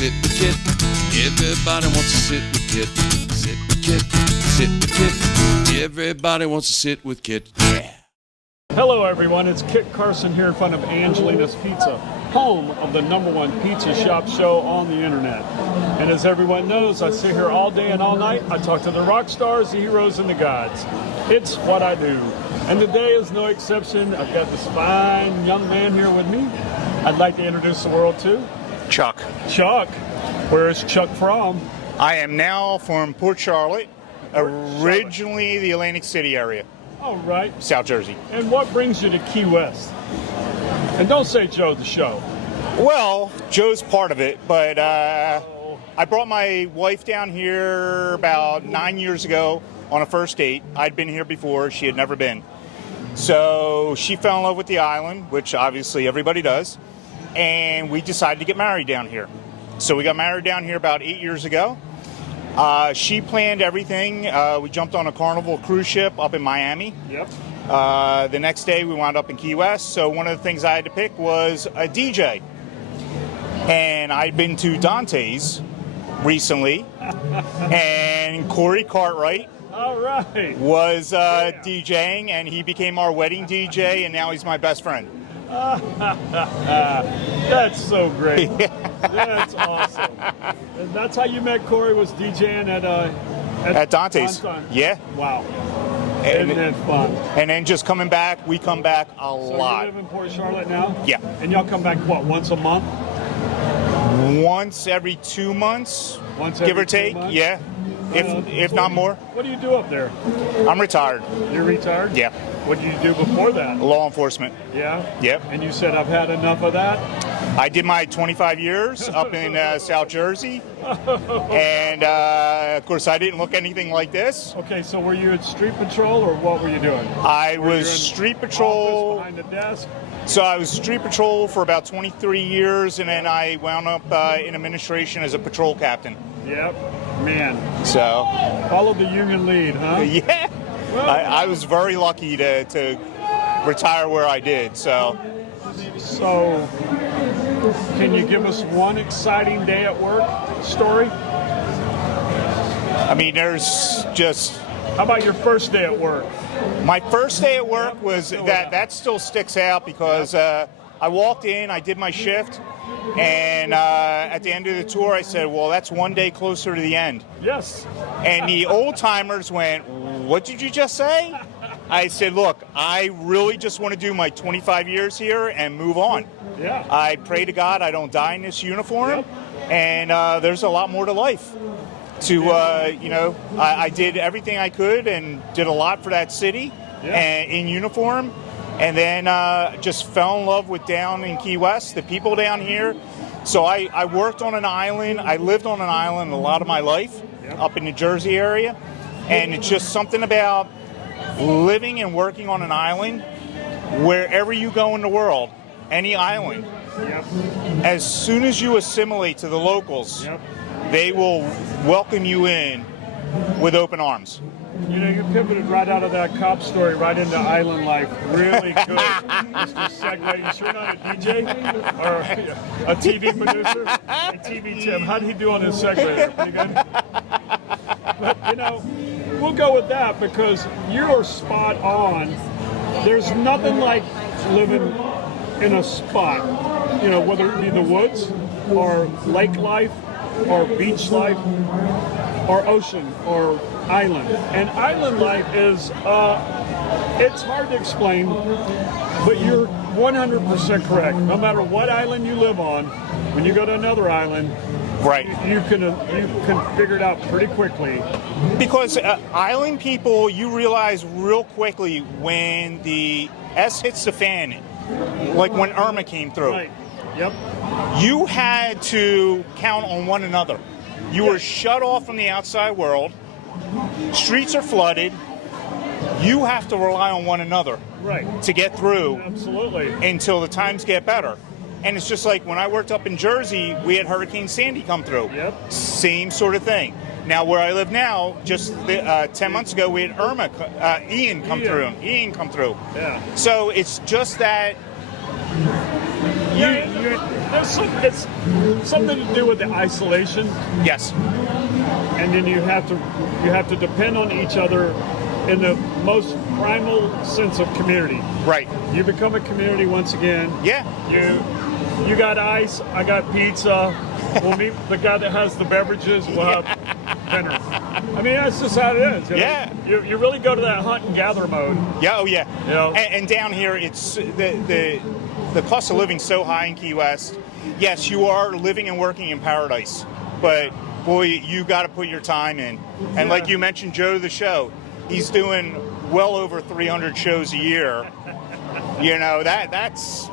sit with Kit. Everybody wants to sit with Kit. Sit with Kit. Sit with Kit. Everybody wants to sit with Kit. Yeah. Hello everyone, it's Kit Carson here in front of Angelina's Pizza, home of the #1 pizza shop show on the internet. And as everyone knows, I sit here all day and all night. I talk to the rock stars, the heroes, and the gods. It's what I do. And today is no exception. I've got this fine young man here with me. I'd like to introduce the world to Chuck. Chuck. Where is Chuck from? I am now from Port Charlotte, originally the Atlantic City area. All right. South Jersey. And what brings you to Key West? And don't say Joe the show. Well, Joe's part of it, but I brought my wife down here about 9 years ago on a first date. I'd been here before. She had never been. So she fell in love with the island, which obviously everybody does, and we decided to get married down here. So we got married down here about 8 years ago. She planned everything. We jumped on a Carnival cruise ship up in Miami. Yep. The next day we wound up in Key West. So one of the things I had to pick was a DJ. And I'd been to Dante's recently. And Corey Cartwright All right. was DJing, and he became our wedding DJ, and now he's my best friend. That's so great. That's awesome. And that's how you met Corey, was DJing At Dante's. Yeah. Wow. And, Isn't that fun? and then just coming back, we come back a So lot. you live in Port Charlotte now? Yeah. And y'all come back, what, once a month? Once every 2 months, Once give every or take. 2 months? Yeah. If So not more. What do you do up there? I'm retired. You're retired? Yeah. What did you do before that? Law enforcement. Yeah? Yep. And you said, I've had enough of that? I did my 25 years up in South Jersey. And, of course, I didn't look anything like this. Okay, so were you at street patrol, or what were you doing? I Were you was in street patrol. office, behind the desk? So I was street patrol for about 23 years, and then I wound up in administration as a patrol captain. Yep. Man. So, Follow the union lead, huh? yeah. I was very lucky to retire where I did. So, Can you give us one exciting day at work story? I mean, there's just... How about your first day at work? My first day at work was that still sticks out because I walked in, I did my shift, and at the end of the tour I said, well, that's one day closer to the end. Yes. And the old timers went, what did you just say? I said, look, I really just want to do my 25 years here and move on. Yeah. I pray to God I don't die in this uniform, and there's a lot more to life. I did everything I could and did a lot for that city and in uniform, and then just fell in love with down in Key West, the people down here. So I worked on an island. I lived on an island a lot of my life up in the Jersey area, and it's just something about living and working on an island wherever you go in the world, any island. Yep. As soon as you assimilate to the locals, they will welcome you in with open arms. You know, you pivoted right out of that cop story right into island life. Really good. Mr. Segue. You sure not a DJ or a TV producer? A TV Tim. How'd he do on his segue there? Pretty good? But, we'll go with that because you're spot on. There's nothing like living in a spot, whether it be the woods or lake life or beach life or ocean or island. And island life is, it's hard to explain, but you're 100% correct. No matter what island you live on, when you go to another island, right, you can figure it out pretty quickly. Because island people, you realize real quickly when the S hits the fan, like when Irma came through. Right. Yep. You had to count on one another. You were shut off from the outside world. Streets are flooded. You have to rely on one another to get through. Absolutely. Until the times get better. And it's just like when I worked up in Jersey, we had Hurricane Sandy come through. Yep. Same sort of thing. Now, where I live now, just 10 months ago, we had Ian come through. Yeah. So it's just that It's something to do with the isolation, Yes. and then you have to depend on each other in the most primal sense of community. Right. You become a community once again. Yeah. You got ice, I got pizza. We'll meet the guy that has the beverages. We'll have dinner. I mean, that's just how it is. You know? Yeah. You really go to that hunt and gather mode. Yeah. Oh, yeah. You know? And down here, it's the cost of living so high in Key West. Yes, you are living and working in paradise, but boy, you got to put your time in. And like you mentioned, Joe, the show, he's doing well over 300 shows a year. You know, that's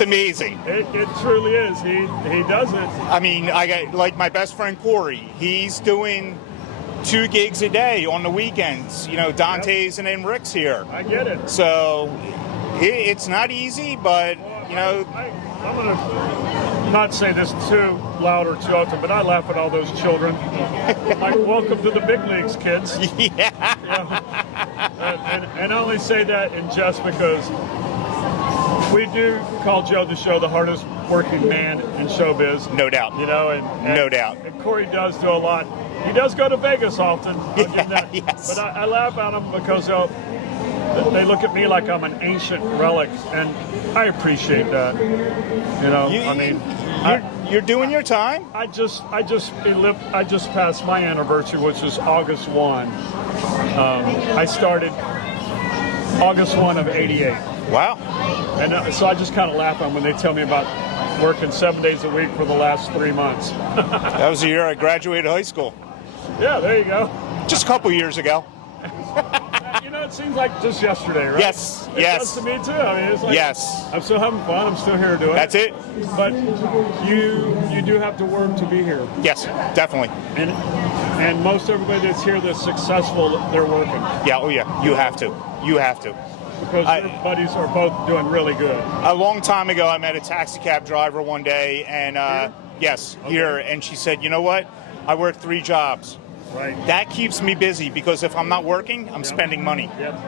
amazing. It truly is. He does it. I mean, I got like my best friend Corey. He's doing 2 gigs a day on the weekends. You know, Dante's and then Rick's here. I get it. So it's not easy, but you know. I'm going to not say this too loud or too often, but I laugh at all those children. Like, welcome to the big leagues, kids. Yeah. You know? And I only say that in jest because we do call Joe the Show the hardest working man in showbiz. No doubt. You know, and No doubt. And Corey does do a lot. He does go to Vegas often. I'll give him that. Yes. But I laugh at him because they look at me like I'm an ancient relic, and I appreciate that. You know, You're doing your time. I just passed my anniversary, which is August 1. I started August 1 of '88. Wow. And so I just kind of laugh at them when they tell me about working 7 days a week for the last 3 months. That was the year I graduated high school. Yeah, there you go. Just a couple years ago. You know, it seems like just yesterday, right? Yes, It yes. does to me too. I mean, it's like, Yes. I'm still having fun. I'm still here doing That's it. But you do have to work to be here. Yes, definitely. And most everybody that's here that's successful, they're working. Yeah, oh yeah. You have to. You have to. Because your buddies are both doing really good. A long time ago, I met a taxi cab driver one day, and here, and she said, "You know what? I work 3 jobs. Right. That keeps me busy because if I'm not working, I'm spending money." Yep.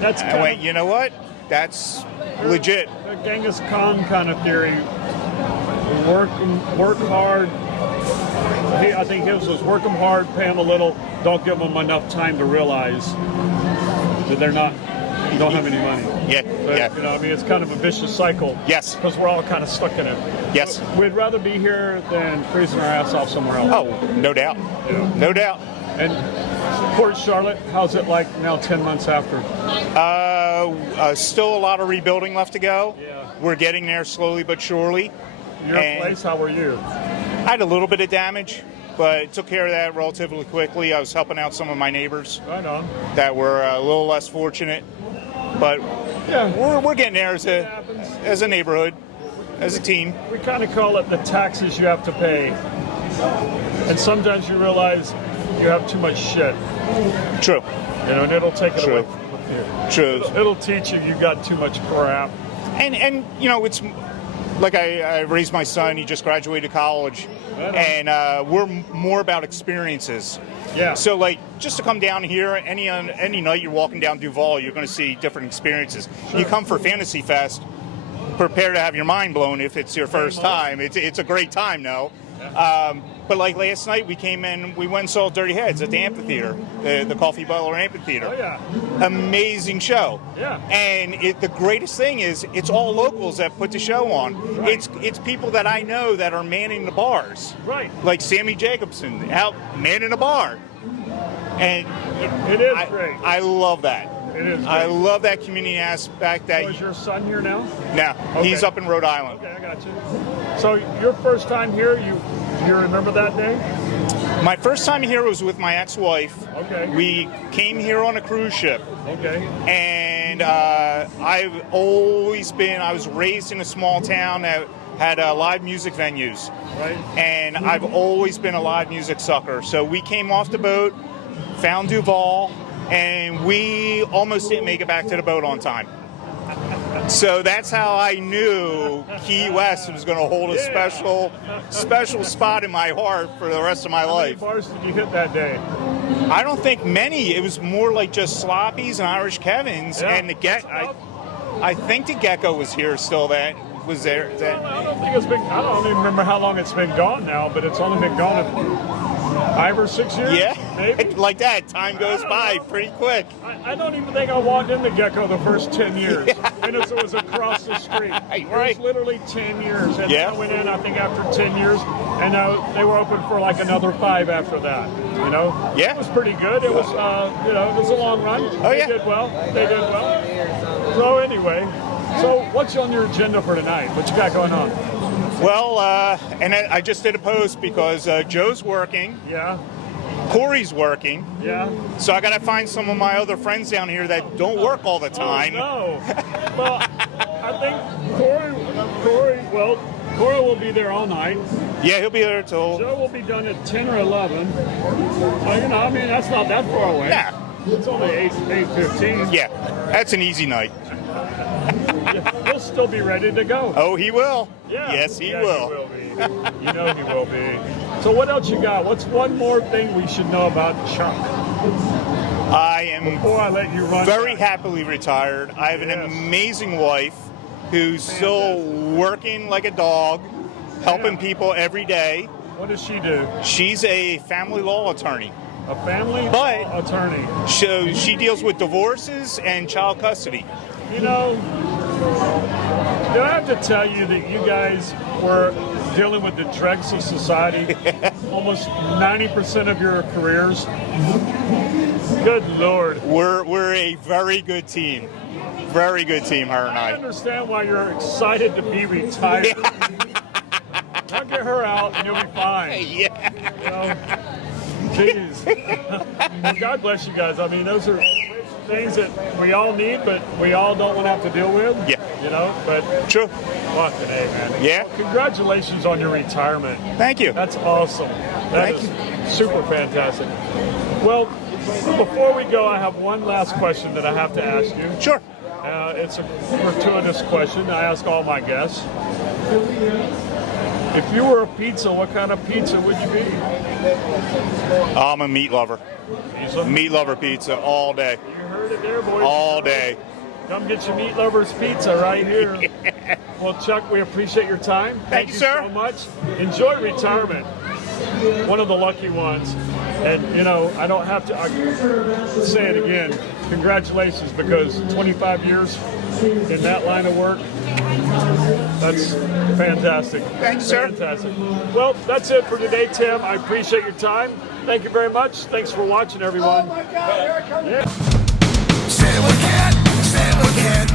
That's I went, you know what? That's legit. The Genghis Khan kind of theory. Work hard. I think his was work them hard, pay them a little, don't give them enough time to realize that you don't have any money. Yeah, But, yeah. You know, I mean, it's kind of a vicious cycle. Yes. Because we're all kind of stuck in it. Yes. But we'd rather be here than freezing our ass off somewhere else. Oh, no doubt. Yeah. No doubt. And Port Charlotte, how's it like now 10 months after? Still a lot of rebuilding left to go. Yeah. We're getting there slowly but surely. Your place, how were you? I had a little bit of damage, but took care of that relatively quickly. I was helping out some of my neighbors Right on. that were a little less fortunate. But Yeah. we're getting there as a neighborhood, as a team. We kind of call it the taxes you have to pay. And sometimes you realize you have too much shit. True. You know, and it'll take it True. away from you. True. It'll teach you got too much crap. And you know, it's like I raised my son. He just graduated college, Right on. and we're more about experiences. Yeah. So like, just to come down here, any night you're walking down Duval, you're going to see different experiences. Sure. You come for Fantasy Fest, prepare to have your mind blown if it's your first time. It's a great time, no. But like last night, we came in, we went and saw Dirty Heads at the amphitheater, the Coffee Butler Amphitheater. Oh, yeah. Amazing show. Yeah. And the greatest thing is it's all locals that put the show on. Right. It's people that I know that are manning the bars. Right. Like Sammy Jacobson out manning a bar. And It is great. I love that. It is great. I love that community aspect. That Was your son here now? no, he's Okay. up in Rhode Island. Okay, I got you. So your first time here, you remember that day? My first time here was with my ex-wife. Okay. We came here on a cruise ship. Okay. And I was raised in a small town that had live music venues. Right. And I've always been a live music sucker. So we came off the boat, found Duval, and we almost didn't make it back to the boat on time. So that's how I knew Key West was going to hold a special spot in my heart for the rest of my How many life. bars did you hit that day? I don't think many. It was more like just Sloppies and Irish Kevin's, Yeah. and I think the Gecko was here still then. was there. Is that, I don't think it's been. I don't even remember how long it's been gone now, but it's only been gone 5 or 6 years. yeah, maybe. like that. Time goes by pretty quick. I don't even think I walked in the Gecko the first 10 years. And it was across the street. It Right. was literally 10 years. And Yeah. I went in, I think, after 10 years. And they were open for like another 5 after that. You know? Yeah. It was pretty good. It was, it was a long run. Oh, They yeah. did well. They did well. So anyway, what's on your agenda for tonight? What you got going on? Well, and I just did a post because Joe's working, Yeah. Corey's working, Yeah. so I got to find some of my other friends down here that don't work all the time. Oh, no. Well, I think Corey will be there all night. Yeah, he'll be there till. Joe will be done at 10 or 11. Well, I mean, that's not that far away. Yeah. It's only 8:15. Yeah, that's an easy night. He'll still be ready to go. Oh, he will. Yeah. Yes, he Yeah, will. He will be. You know he will be. So what else you got? What's one more thing we should know about Chuck I am before I let you run? very back? happily retired. I have an Yes. amazing wife who's still working like a dog, helping Yeah. people every day. What does she do? She's a family law attorney. A family But- law attorney. So she deals with divorces and child custody. You know, did I have to tell you that you guys were dealing with the dregs of society almost 90% of your careers? Good Lord. We're a very good team. Very good team, her and I I. understand why you're excited to be retired. Now get her out and you'll be fine. Yeah. You know? Jeez. Well, God bless you guys. I mean, those are things that we all need, but we all don't want to have to deal with. Yeah. You know, but True. fucking A, man. Yeah. Well, congratulations on your retirement. Thank you. That's awesome. That Thank is super fantastic. Well, before we go, I have one last question that I have to ask you. Sure. It's a gratuitous question I ask all my guests. If you were a pizza, what kind of pizza would you be? I'm a meat lover. Pizza? Meat lover pizza all day. You heard it there, boys. All day. Come get your Meat Lovers Pizza right here. Well, Chuck, we appreciate your time. Thank you, sir. So much. Enjoy retirement. One of the lucky ones. And, you know, I don't have to say it again. Congratulations, because 25 years in that line of work, that's fantastic. Thank you, sir. Fantastic. Well, that's it for today, Tim. I appreciate your time. Thank you very much. Thanks for watching, everyone. Oh my God, here it comes. Yeah. Stay with Kit, stay with Kit.